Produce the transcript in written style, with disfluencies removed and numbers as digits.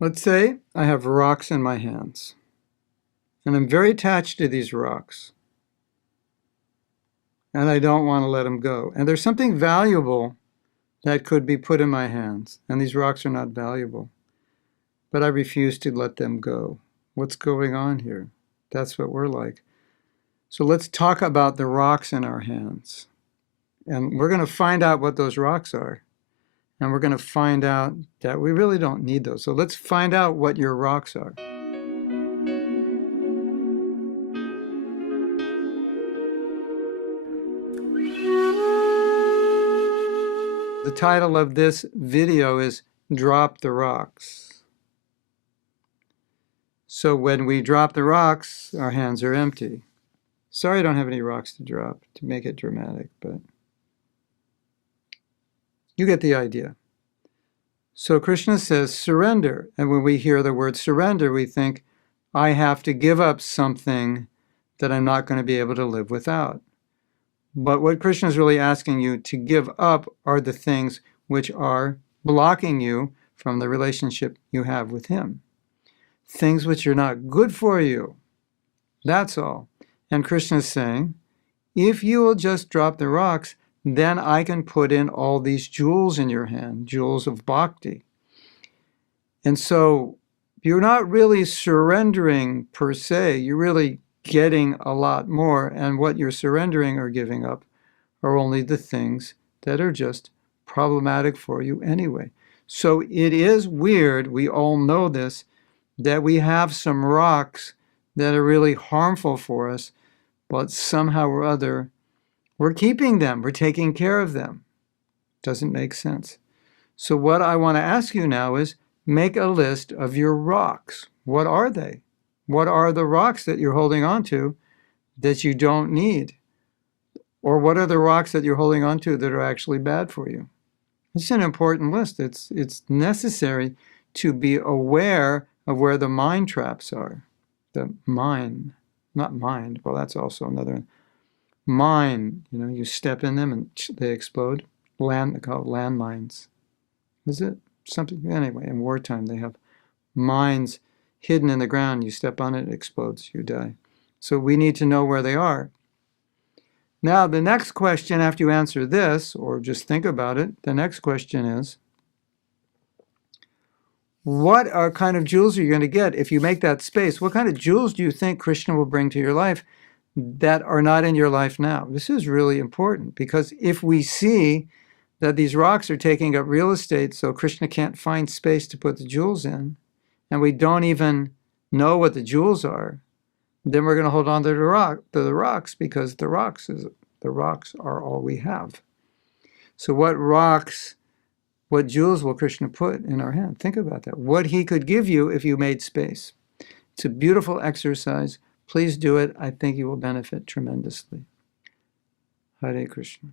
Let's say I have rocks in my hands, and I'm very attached to these rocks, and I don't want to let them go. And there's something valuable that could be put in my hands, and these rocks are not valuable, but I refuse to let them go. What's going on here? That's what we're like. So let's talk about the rocks in our hands. And we're going to find out what those rocks are. And we're going to find out that we really don't need those. So let's find out what your rocks are. The title of this video is Drop the Rocks. So when we drop the rocks, our hands are empty. Sorry I don't have any rocks to drop to make it dramatic, but you get the idea. So Krishna says surrender. And when we hear the word surrender, we think, I have to give up something that I'm not going to be able to live without. But what Krishna is really asking you to give up are the things which are blocking you from the relationship you have with him. Things which are not good for you. That's all. And Krishna is saying, if you will just drop the rocks, then I can put in all these jewels in your hand, jewels of bhakti. And so you're not really surrendering per se, you're really getting a lot more, and what you're surrendering or giving up are only the things that are just problematic for you anyway. So it is weird, we all know this, that we have some rocks that are really harmful for us, but somehow or other, we're keeping them, we're taking care of them. Doesn't make sense. So what I want to ask you now is, make a list of your rocks. What are they? What are the rocks that you're holding on to that you don't need? Or what are the rocks that you're holding on to that are actually bad for you? It's an important list. It's necessary to be aware of where the mind traps are. The mind, not mind, well, that's also another mine. You know, you step in them and they explode. They call it landmines. Is it something? Anyway, in wartime, they have mines hidden in the ground. You step on it, it explodes, you die. So we need to know where they are. Now, the next question after you answer this, or just think about it, the next question is, what kind of jewels are you going to get if you make that space? What kind of jewels do you think Krishna will bring to your life that are not in your life now? This is really important, because if we see that these rocks are taking up real estate so Krishna can't find space to put the jewels in, and we don't even know what the jewels are, then we're going to hold on to the rocks, because the rocks are all we have. So what jewels will Krishna put in our hand? Think about that. What he could give you if you made space. It's a beautiful exercise. Please do it. I think you will benefit tremendously. Hare Krishna.